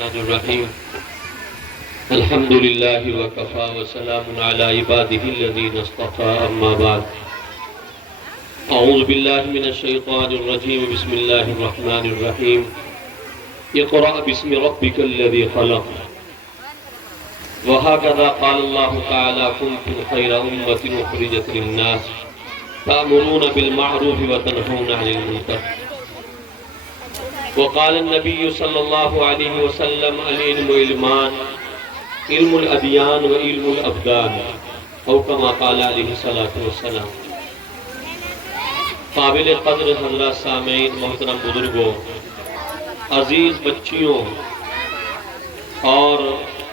الرحمن الرحیم الحمد للہ وکفا وسلام علی عباده الذین اصطفى اما بعد اعوذ باللہ من الشیطان الرجیم بسم اللہ الرحمن الرحیم اقرأ باسم ربک الذی خلق وهكذا قال الله تعالى كنتم خير أمة أخرجت للناس تأمرون بالمعروف وتنهون عن المنكر وقال النبي صلى الله عليه وسلم العلم علمان علم الأديان وعلم الأبدان أو كما قال عليه الصلاة والسلام۔ قابل قدر حضرات سامعین، محترم بزرگوں، عزیز بچیوں اور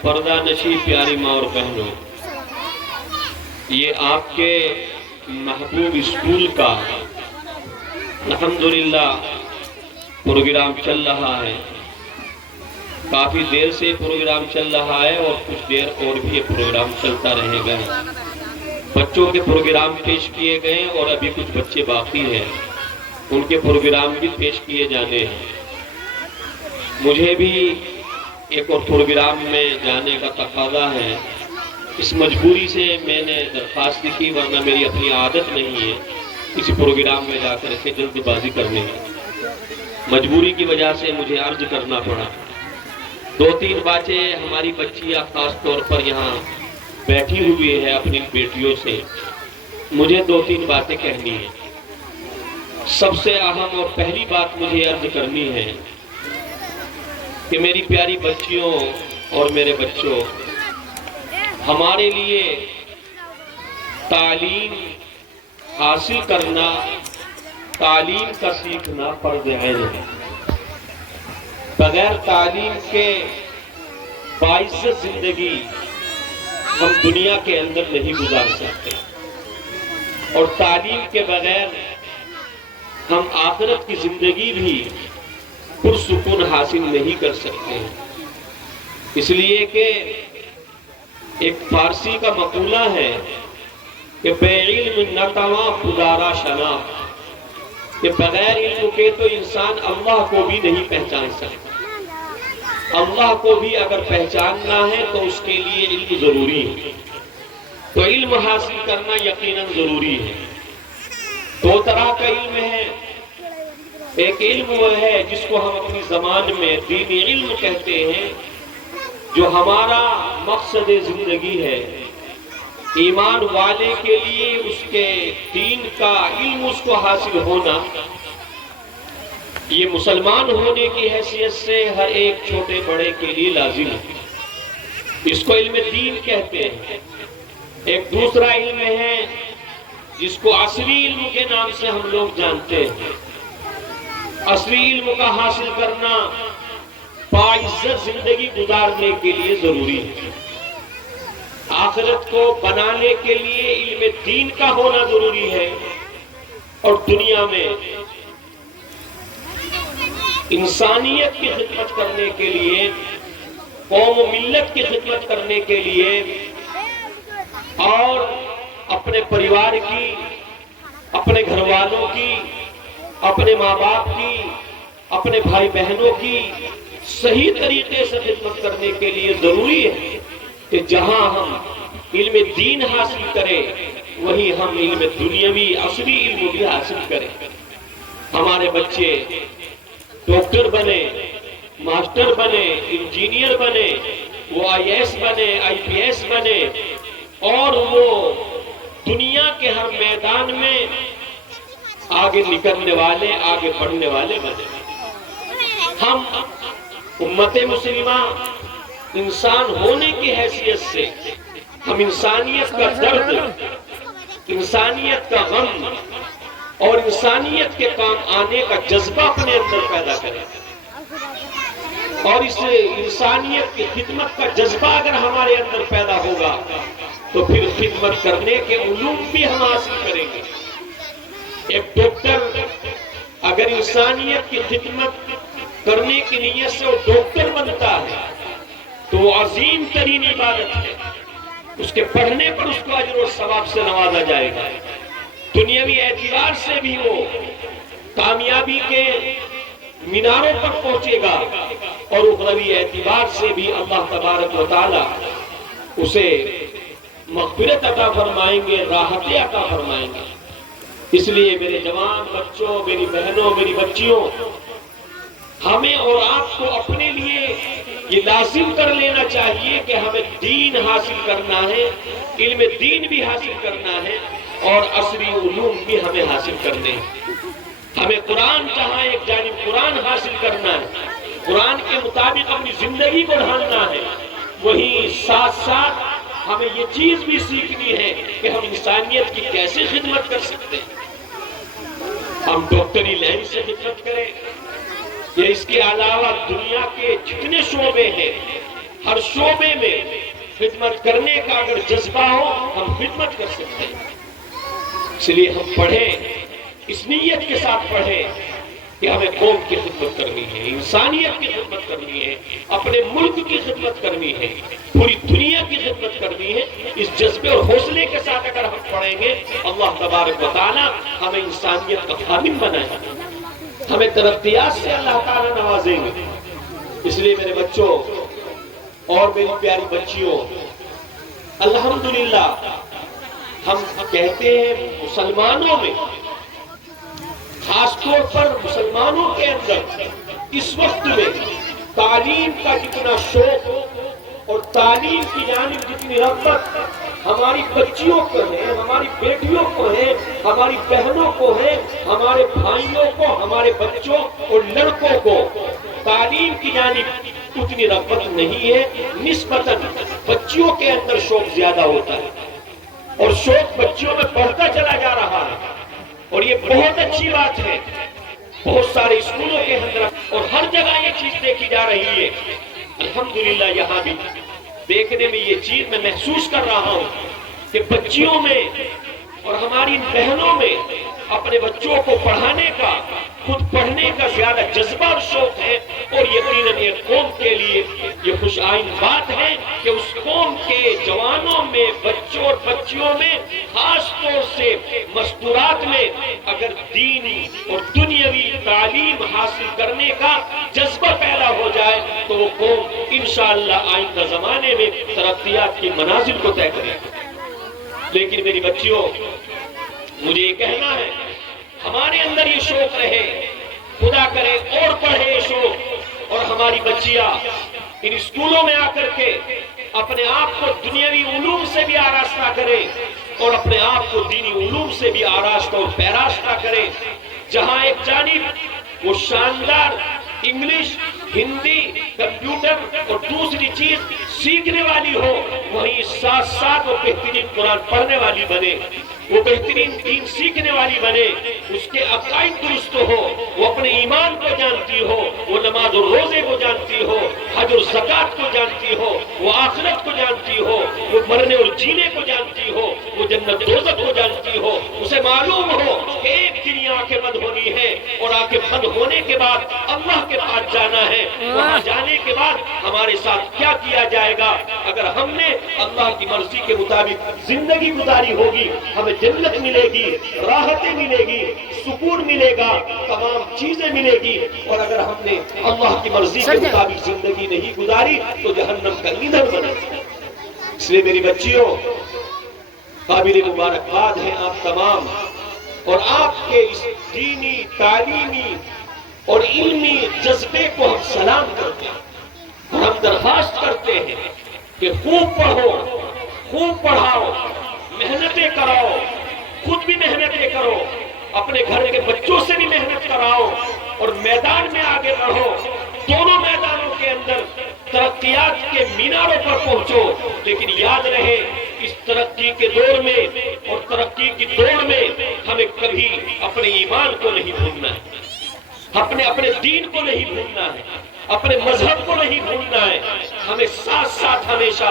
پردہ نشی پیاری ماں اور بہنوں، یہ آپ کے محبوب اسکول کا الحمدللہ پروگرام چل رہا ہے۔ کافی دیر سے پروگرام چل رہا ہے اور کچھ دیر اور بھی یہ پروگرام چلتا رہے گا۔ بچوں کے پروگرام پیش کیے گئے اور ابھی کچھ بچے باقی ہیں، ان کے پروگرام بھی پیش کیے جانے ہیں۔ مجھے بھی ایک اور پروگرام میں جانے کا تقاضا ہے، اس مجبوری سے میں نے درخواست کی، ورنہ میری اپنی عادت نہیں ہے کسی پروگرام میں جا کر کے جلد بازی کرنے کی۔ مجبوری کی وجہ سے مجھے عرض کرنا پڑا۔ دو تین باتیں ہماری بچیاں خاص طور پر یہاں بیٹھی ہوئی ہے اپنی بیٹیوں سے، مجھے دو تین باتیں کہنی ہیں۔ سب سے اہم اور پہلی بات مجھے عرض کرنی ہے کہ میری پیاری بچیوں اور میرے بچوں، ہمارے لیے تعلیم حاصل کرنا، تعلیم کا سیکھنا فرض عین ہے۔ بغیر تعلیم کے باعزت زندگی ہم دنیا کے اندر نہیں گزار سکتے، اور تعلیم کے بغیر ہم آخرت کی زندگی بھی پرسکون حاصل نہیں کر سکتے ہیں۔ اس لیے کہ ایک فارسی کا مقولہ ہے کہ بے علم نہ تواں خدارا شناخت، کہ بغیر علم کے تو انسان اللہ کو بھی نہیں پہچان سکتا۔ اللہ کو بھی اگر پہچاننا ہے تو اس کے لیے علم ضروری ہے، تو علم حاصل کرنا یقیناً ضروری ہے۔ دو طرح کا علم ہے، ایک علم وہ ہے جس کو ہم اپنی زبان میں دینی علم کہتے ہیں، جو ہمارا مقصد زندگی ہے۔ ایمان والے کے لیے اس کے دین کا علم اس کو حاصل ہونا، یہ مسلمان ہونے کی حیثیت سے ہر ایک چھوٹے بڑے کے لیے لازم ہے۔ اس کو علم دین کہتے ہیں۔ ایک دوسرا علم ہے جس کو عصری علم کے نام سے ہم لوگ جانتے ہیں۔ عصری علم کا حاصل کرنا باعزت زندگی گزارنے کے لیے ضروری ہے۔ آخرت کو بنانے کے لیے علم دین کا ہونا ضروری ہے، اور دنیا میں انسانیت کی خدمت کرنے کے لیے، قوم و ملت کی خدمت کرنے کے لیے، اور اپنے پریوار کی، اپنے گھر والوں کی، اپنے ماں باپ کی، اپنے بھائی بہنوں کی صحیح طریقے سے خدمت کرنے کے لیے ضروری ہے کہ جہاں ہم علم دین حاصل کریں وہیں ہم علم دنیاوی عصری علم بھی حاصل کریں۔ ہمارے بچے ڈاکٹر بنے، ماسٹر بنے، انجینئر بنے، وہ آئی ایس بنے، آئی پی ایس بنے، اور وہ دنیا کے ہر میدان میں آگے نکلنے والے، آگے بڑھنے والے بنے۔ ہم امت مسلمہ انسان ہونے کی حیثیت سے ہم انسانیت کا درد، انسانیت کا غم اور انسانیت کے کام آنے کا جذبہ اپنے اندر پیدا کریں، اور اس انسانیت کی خدمت کا جذبہ اگر ہمارے اندر پیدا ہوگا تو پھر خدمت کرنے کے علوم بھی ہم حاصل کریں گے۔ ایک ڈاکٹر اگر انسانیت کی خدمت کرنے کی نیت سے وہ ڈاکٹر بنتا ہے تو وہ عظیم ترین عبادت ہے، اس کے پڑھنے پر اس کو اجر و ثواب سے نوازا جائے گا۔ دنیاوی اعتبار سے بھی وہ کامیابی کے میناروں پر پہنچے گا، اور اخروی اعتبار سے بھی اللہ تبارک و تعالی اسے مغفرت عطا فرمائیں گے، راحتیں عطا فرمائیں گے۔ اس لیے میرے جوان بچوں، میری بہنوں، میری بچیوں، ہمیں اور آپ کو اپنے لیے یہ لازم کر لینا چاہیے کہ ہمیں دین حاصل کرنا ہے، علم دین بھی حاصل کرنا ہے اور عصری علوم بھی ہمیں حاصل کرنے ہیں۔ ہمیں قرآن جہاں ایک جانب قرآن حاصل کرنا ہے، قرآن کے مطابق اپنی زندگی کو ڈھالنا ہے، وہیں ساتھ ساتھ ہمیں یہ چیز بھی سیکھنی ہے کہ ہم انسانیت کی کیسے خدمت کر سکتے ہیں۔ ہم ڈاکٹری لائن سے خدمت کریں یا اس کے علاوہ دنیا کے جتنے شعبے ہیں، ہر شعبے میں خدمت کرنے کا اگر جذبہ ہو ہم خدمت کر سکتے ہیں۔ اس لیے ہم پڑھیں، اس نیت کے ساتھ پڑھیں کہ ہمیں قوم کی خدمت کرنی ہے، انسانیت کی خدمت کرنی ہے، اپنے ملک کی خدمت کرنی ہے، پوری دنیا کی خدمت کرنی ہے۔ اس جذبے اور حوصلے کے ساتھ اگر ہم پڑھیں گے، اللہ تبارک و تعالی ہمیں انسانیت کا خادم بنائے گا، ہمیں ترقیات سے اللہ تعالیٰ نوازیں گے۔ اس لیے میرے بچوں اور میری پیاری بچیوں، الحمدللہ ہم کہتے ہیں مسلمانوں میں، خاص طور پر مسلمانوں کے اندر اس وقت میں تعلیم کا جتنا شوق اور تعلیم کی جانب جتنی رغبت ہماری بچیوں کو ہے، ہماری بیٹیوں کو ہے، ہماری بہنوں کو ہے، ہمارے بھائیوں کو، ہمارے بچوں اور لڑکوں کو تعلیم کی جانب اتنی رغبت نہیں ہے۔ نسبتاً بچیوں کے اندر شوق زیادہ ہوتا ہے اور شوق بچیوں میں بڑھتا چلا جا رہا ہے، اور یہ بہت اچھی بات ہے۔ بہت سارے اسکولوں کے اندر اور ہر جگہ یہ چیز دیکھی جا رہی ہے۔ الحمدللہ یہاں بھی دیکھنے میں یہ چیز میں محسوس کر رہا ہوں کہ بچیوں میں اور ہماری بہنوں میں اپنے بچوں کو پڑھانے کا، خود پڑھنے کا زیادہ جذبہ اور شوق ہے، اور یقیناً ایک قوم کے لیے یہ خوش آئند بات ہے کہ اس قوم کے جوانوں میں، بچوں اور بچیوں میں، خاص طور سے مستورات میں اگر دینی اور دنیاوی تعلیم حاصل کرنے کا جذبہ پیدا ہو جائے تو وہ قوم انشاءاللہ آئندہ زمانے میں ترقیات کی منازل کو طے کرے گی۔ لیکن میری بچیوں، مجھے یہ کہنا ہے ہمارے اندر یہ شوق رہے، خدا کرے اور بڑھے یہ شوق، اور ہماری بچیاں ان اسکولوں میں آ کر کے اپنے آپ کو دنیاوی علوم سے بھی آراستہ کرے اور اپنے آپ کو دینی علوم سے بھی آراستہ اور پیراستہ کرے، جہاں ایک جانب وہ شاندار انگلش، ہندی، کمپیوٹر اور دوسری چیز سیکھنے والی ہو، وہیں ساتھ ساتھ وہ بہترین قرآن پڑھنے والی بنے، وہ بہترین دین سیکھنے والی بنے، اس کے عقائد درست ہو، وہ اپنے ایمان کو جانتی ہو، وہ نماز اور روزے کو جانتی ہو، حج اور زکوٰۃ کو جانتی ہو، وہ آخرت کو جانتی ہو، وہ مرنے اور جینے کو جانتی ہو، وہ جنت دوزخ کو جانتی ہو، اسے معلوم ہو کہ ایک دن یہ آنکھیں بند ہونی ہے، اور آنکھیں بند ہونے کے بعد اللہ کے پاس جانا ہے، وہاں جانے کے بعد ہمارے ساتھ کیا کیا جائے گا۔ اگر ہم نے اللہ کی مرضی کے مطابق زندگی گزاری ہوگی، ہمیں جنت ملے گی، راحتیں ملے گی، سکون ملے گا، تمام چیزیں ملے گی، اور اگر ہم نے اللہ کی مرضی کے مطابق زندگی نہیں گزاری تو جہنم کا ایندھن بنے گا۔ اس لیے میری بچیوں، قابل مبارکباد ہیں آپ تمام، اور آپ کے اس دینی، تعلیمی اور علمی جذبے کو ہم سلام کرتے ہیں اور ہم درخواست کرتے ہیں کہ خوب پڑھو، خوب پڑھاؤ، محنتیں کراؤ، خود بھی محنتیں کرو، اپنے گھر کے بچوں سے بھی محنت کراؤ، اور میدان میں آگے بڑھو، دونوں میدانوں کے اندر ترقیات کے میناروں پر پہنچو۔ لیکن یاد رہے اس ترقی کے دور میں اور ترقی کی دوڑ میں ہمیں کبھی اپنے ایمان کو نہیں بھولنا ہے، اپنے دین کو نہیں بھولنا ہے، اپنے مذہب کو نہیں بھولنا ہے۔ ہمیں ساتھ ساتھ ہمیشہ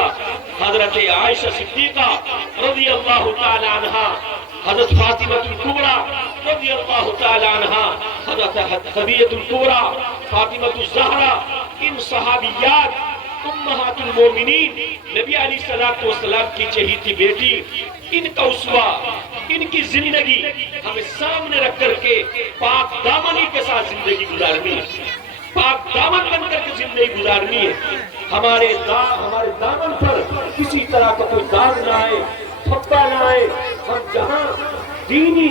حضرت عائشہ صدیقہ رضی اللہ تعالی عنہا، حضرت فاطمہ الکبریٰ رضی اللہ تعالی عنہا، حضرت خدیجہ الکبریٰ، فاطمہ الزہرا، ان صحابیات امہات المومنین، نبی علیہ الصلوۃ والسلام کی چہیتی بیٹی، ان کا اسوہ، ان کی زندگی ہمیں سامنے رکھ کر کے پاک دامنی کے ساتھ زندگی گزارنی، پاک دامن بن کر کے زندگی گزارنی ہے. ہمارے دامن پر کسی طرح کا کوئی داغ نہ آئے، تھپا نہ آئے. ہم جہاں دینی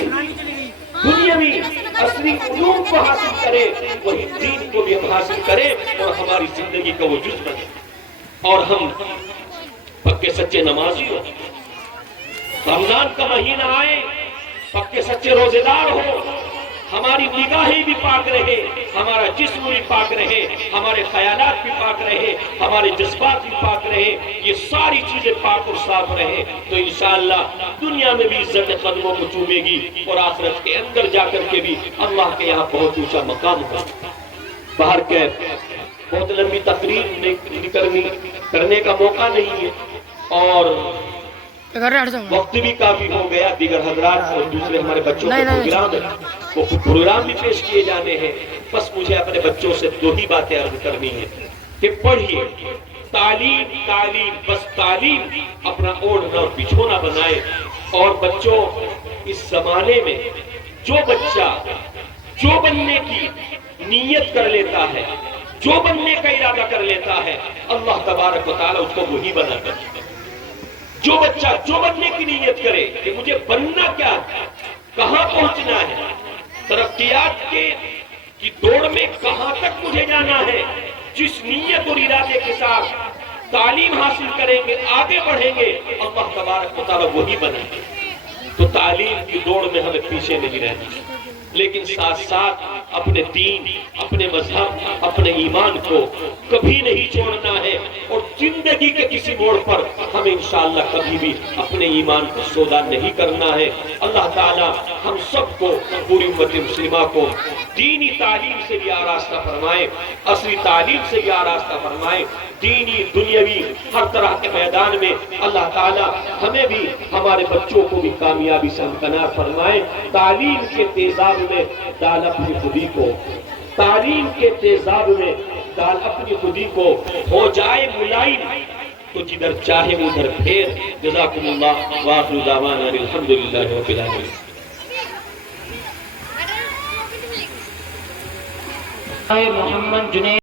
دنیاوی اصلی علوم کو حاصل کرے، وہی دین کو بھی ہم حاصل کریں اور ہماری زندگی کا وہ جز بنے، اور ہم پکے سچے نمازی ہو. رمضان کا مہینہ آئے، پکے سچے روزے دار ہو، ہماری نگاہیں بھی پاک رہے، ہمارا جسم بھی پاک رہے، ہمارے خیالات بھی پاک رہے، ہمارے جذبات بھی پاک رہے، یہ ساری چیزیں پاک اور صاف رہے تو انشاءاللہ دنیا میں بھی عزت قدموں کو چومے گی اور آخرت کے اندر جا کر کے بھی اللہ کے یہاں بہت اونچا مقام ہوگا. باہر کے بہت لمبی تقریر کرنے کا موقع نہیں ہے اور وقت بھی کافی ہو گیا. دیگر حضرات اور دوسرے ہمارے بچوں کے پروگرام ہے، وہ پروگرام بھی پیش کیے جانے ہیں. بس مجھے اپنے بچوں سے دو ہی باتیں عرض کرنی ہے کہ پڑھیے، تعلیم، بس تعلیم اپنا اوڑھنا اور بچھونا بنائے. اور بچوں، اس زمانے میں جو بچہ جو بننے کی نیت کر لیتا ہے، جو بننے کا ارادہ کر لیتا ہے، اللہ تبارک و تعالیٰ اس کو وہی بنا کر. جو بچہ جو بننے کی نیت کرے کہ مجھے بننا کیا ہے، کہاں پہنچنا ہے، ترقیات کی دوڑ میں کہاں تک مجھے جانا ہے، جس نیت اور ارادے کے ساتھ تعلیم حاصل کریں گے، آگے بڑھیں گے، اللہ تبارک و تعالیٰ وہی بنائیں گے. تو تعلیم کی دوڑ میں ہمیں پیچھے نہیں رہنا، لیکن ساتھ ساتھ اپنے دین، اپنے مذہب، اپنے ایمان کو کبھی نہیں چھوڑنا ہے. اور زندگی کے کسی موڑ پر ہمیں انشاءاللہ کبھی بھی اپنے ایمان کو سودا نہیں کرنا ہے. اللہ تعالی ہم سب کو، پوری امت مسلمہ کو دینی تعلیم سے بھی آراستہ فرمائے، اصلی تعلیم سے بھی آراستہ فرمائے. دینی دنیاوی ہر طرح کے میدان میں اللہ تعالی ہمیں بھی، ہمارے بچوں کو بھی کامیابی سے امکنار فرمائے. تعلیم کے تیزاب میں ڈال اپنی خودی کو، تعلیم کے تیزاب میں ڈال اپنی خودی کو، ہو جائے ملائم تو جدھر چاہے ادھر پھیر. جزاکم اللہ، وآخر دعوانا الحمدللہ رب العالمین. محمد جنید